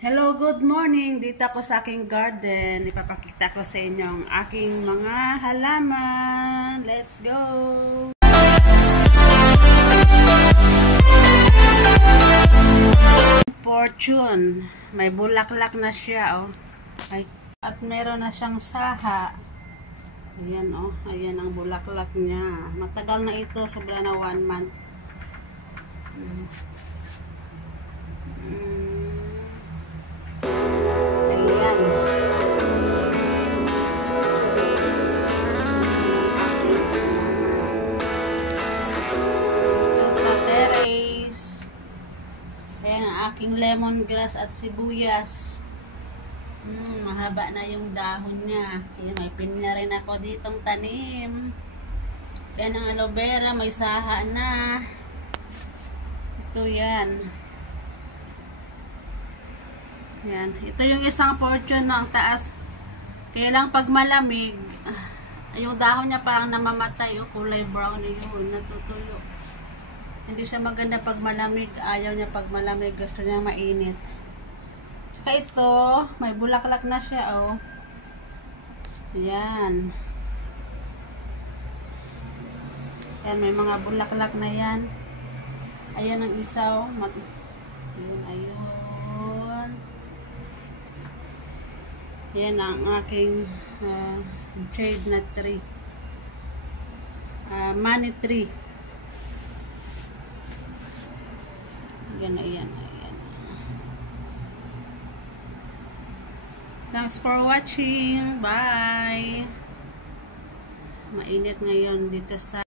Hello, good morning. Dito ako sa aking garden. Ipapakita ko sa inyo ang aking mga halaman. Let's go! Fortune. May bulaklak na siya, oh. At meron na siyang saha. Ayan, oh. Ayan ang bulaklak niya. Matagal na ito. Sobra na 1 month. Ayan ang aking lemongrass at sibuyas. Mahaba na yung dahon niya. Ayan, may pinya rin ako ditong tanim. Ayan ang aloe vera, may saha na. Ito yan. Ayan. Ito yung isang fortune na ang taas. Kaya lang pag malamig, yung dahon niya parang namamatay. Kulay brown yun, natutuyo. Hindi siya maganda pag malamig. Ayaw niya pag malamig. Gusto niya mainit. Saka ito, may bulaklak na siya, oh. Ayan. Ayan, may mga bulaklak na yan. Ayan ang isa, oh. Ayan, ayun. Ayan ang aking jade na tree. Money tree. Ayan, ayan, ayan. Thanks for watching. Bye. Mainit ngayon dito sa